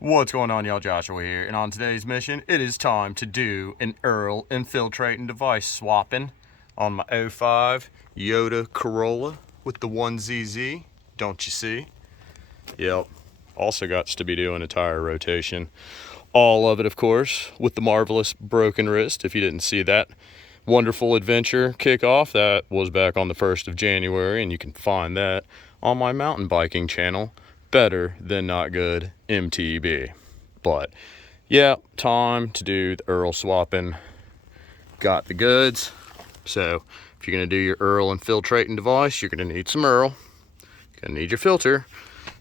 What's going on, y'all? Joshua here, and on today's mission, it is time to do an Earl infiltrating device swapping on my '05 Toyota Corolla with the 1ZZ. Don't you see? Yep. Also got to be doing a tire rotation. All of it, of course, with the marvelous broken wrist. If you didn't see that wonderful adventure kickoff, that was back on the 1st of January, and you can find that on my mountain biking channel, Better Than Not Good MTB. But yeah, time to do the Earl swapping. Got the goods. So if you're gonna do your Earl infiltrating device, you're gonna need some Earl. You're gonna need your filter.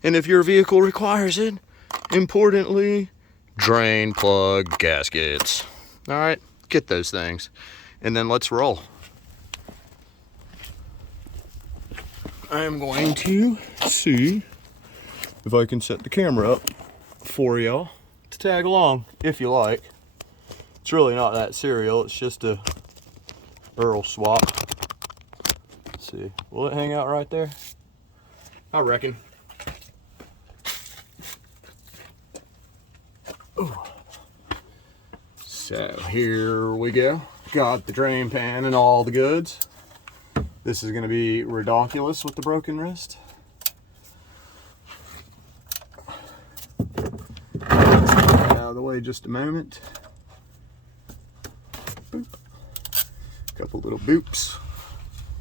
And if your vehicle requires it, importantly, drain plug gaskets. All right, get those things. And then let's roll. I am going to see if I can set the camera up for y'all to tag along if you like. It's really not that serial, it's just a Earl swap. Let's see, will it hang out right there? I reckon. Ooh. So here we go. Got the drain pan and all the goods. This is going to be ridiculous with the broken wrist. Out of the way just a moment. Boop. Couple little boops.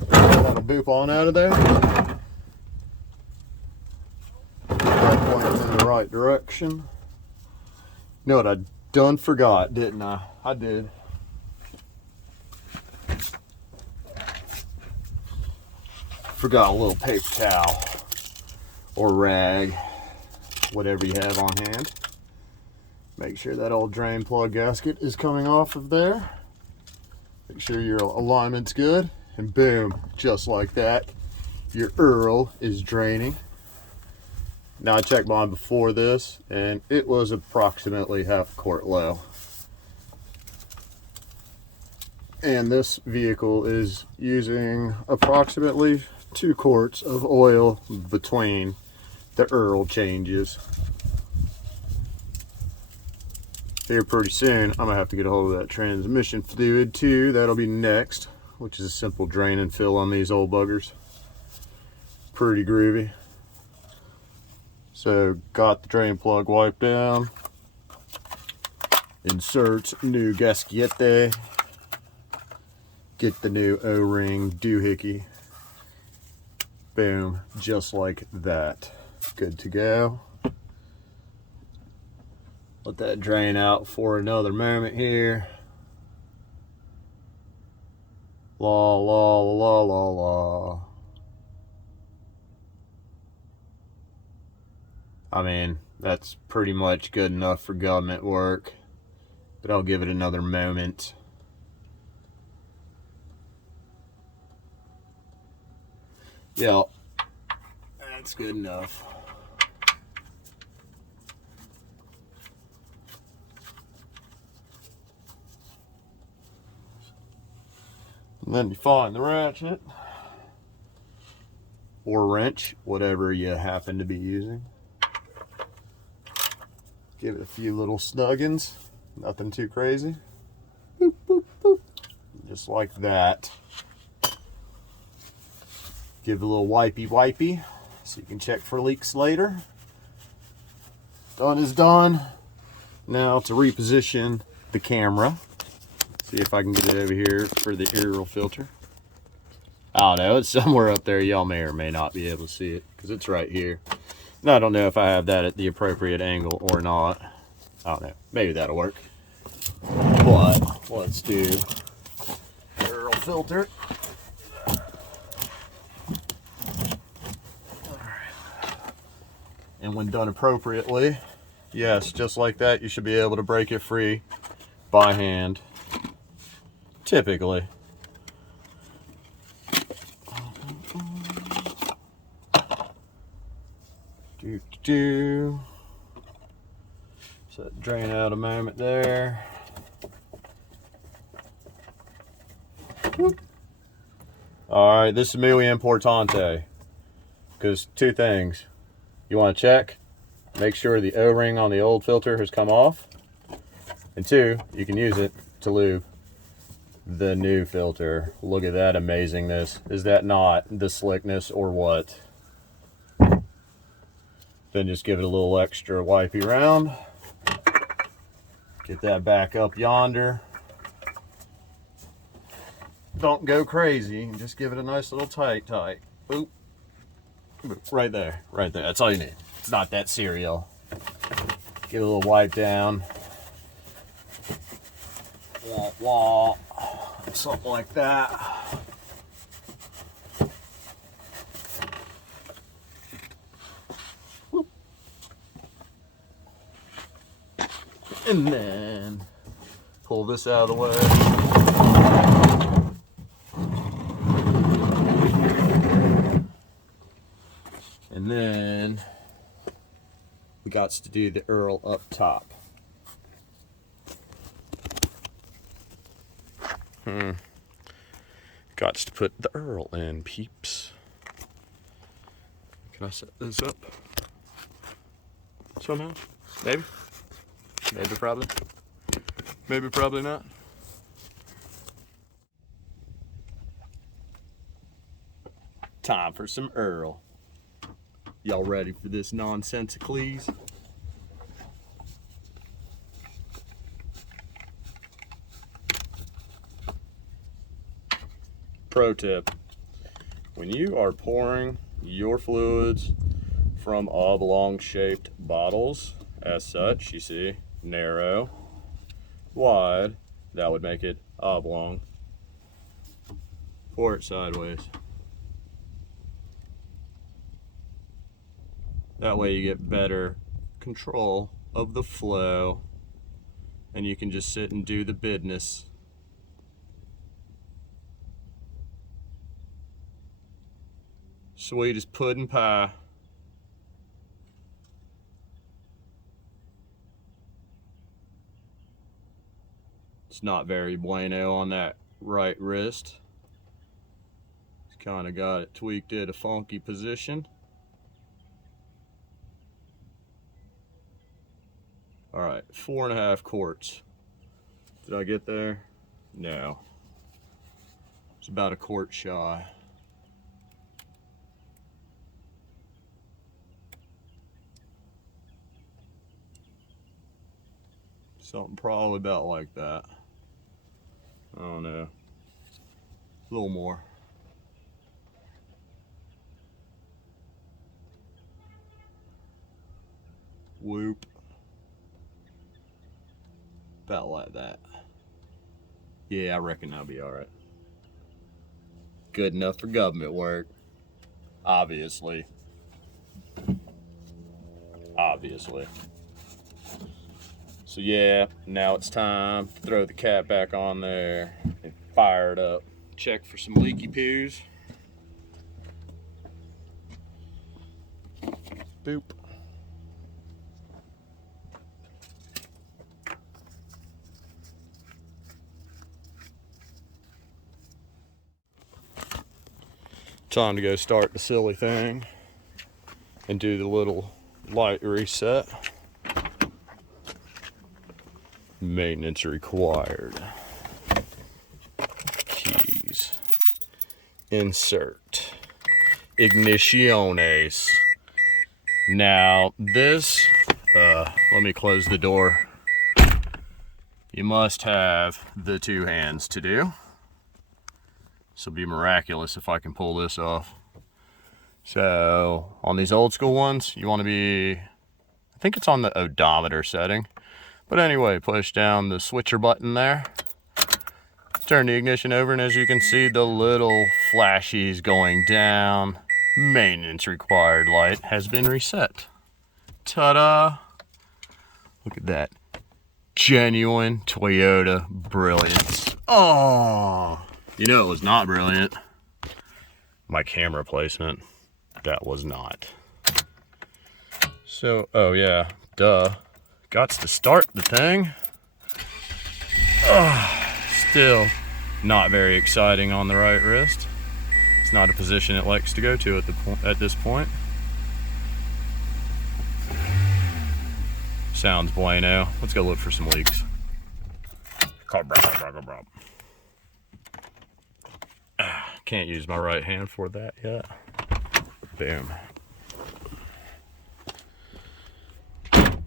That'll boop on out of there. That points in the right direction. You know what I done forgot, didn't I? I did. Forgot a little paper towel or rag, whatever you have on hand. Make sure that old drain plug gasket is coming off of there. Make sure your alignment's good, and boom, just like that, your Earl is draining. Now I checked mine before this, and it was approximately half a quart low. And this vehicle is using approximately 2 quarts of oil between the Earl changes. Here pretty soon, I'm gonna have to get a hold of that transmission fluid too. That'll be next, which is a simple drain and fill on these old buggers. Pretty groovy. So got the drain plug wiped down. Insert new gasket. Get the new O-ring doohickey. Boom, just like that. Good to go. Let that drain out for another moment here. La la la la la. I mean, that's pretty much good enough for government work, but I'll give it another moment. Yeah, that's good enough. And then you find the ratchet or wrench, whatever you happen to be using. Give it a few little snuggins, nothing too crazy. Boop, boop, boop. Just like that. Give it a little wipey so you can check for leaks later. Done is done. Now to reposition the camera. See if I can get it over here for the Earl filter. I don't know, it's somewhere up there. Y'all may or may not be able to see it because it's right here. And I don't know if I have that at the appropriate angle or not. I don't know, maybe that'll work. But let's do Earl filter. And when done appropriately, yes, just like that, you should be able to break it free by hand, typically. So drain out a moment there. Whoop. All right, this is muy importante, because 2 things. You want to check make sure the O-ring on the old filter has come off. And 2, you can use it to lube the new filter. Look at that amazingness. Is that not the slickness or what? Then just give it a little extra wipey round. Get that back up yonder. Don't go crazy. Just give it a nice little tight. Boop. Right there. That's all you need. It's not that serial. Get a little wipe down. Wah, wah. Something like that. And then pull this out of the way. And then we got to do the Earl up top. Got to put the Earl in, peeps. Can I set this up somehow? Maybe. Maybe, probably. Maybe, probably not. Time for some Earl. Y'all ready for this nonsensicalese? Pro tip: when you are pouring your fluids from oblong-shaped bottles, as such, you see, narrow, wide, that would make it oblong. Pour it sideways. That way you get better control of the flow, and you can just sit and do the business. Sweet as pudding pie. It's not very bueno on that right wrist. It's kind of got it tweaked at a funky position. All right, 4.5 quarts. Did I get there? No. It's about a quart shy. Something probably about like that. I don't know. A little more. Whoop. About like that. Yeah, I reckon that'll be alright. Good enough for government work. Obviously. So yeah, now it's time to throw the cap back on there and fire it up. Check for some leaky poos. Boop. Time to go start the silly thing and do the little light reset. Maintenance required. Keys. Insert. Ignitiones. Now this, let me close the door. You must have the 2 hands to do. This will be miraculous if I can pull this off. So on these old school ones, you want to be, I think it's on the odometer setting. But anyway, push down the switcher button there. Turn the ignition over, and as you can see, the little flashies going down. Maintenance required light has been reset. Ta-da! Look at that. Genuine Toyota brilliance. Oh! You know it was not brilliant. My camera placement. That was not. So, oh yeah, duh. Gots to start the thing. Still not very exciting on the right wrist. It's not a position it likes to go to at this point. Sounds bueno. Let's go look for some leaks. Can't use my right hand for that yet. Boom.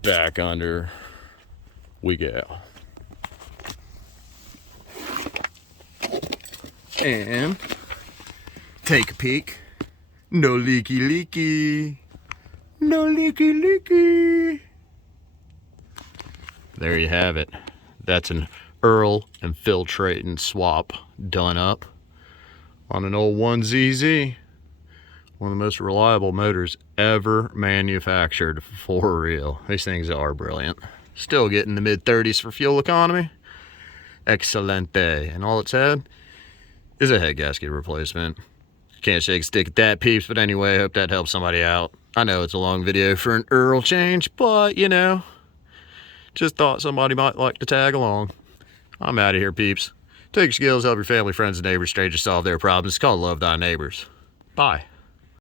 Back under we go. And take a peek. No leaky leaky. No leaky leaky. There you have it. That's an Earl infiltrating swap done up on an old 1ZZ. One of the most reliable motors ever manufactured, for real. These things are brilliant. Still getting the mid-30s for fuel economy. Excelente. And all it's had is a head gasket replacement. Can't shake a stick at that, peeps, but anyway, I hope that helps somebody out. I know it's a long video for an Earl change, but you know, just thought somebody might like to tag along. I'm out of here, peeps. Take your skills, help your family, friends, and neighbors, strangers solve their problems. It's called Love Thy Neighbors. Bye.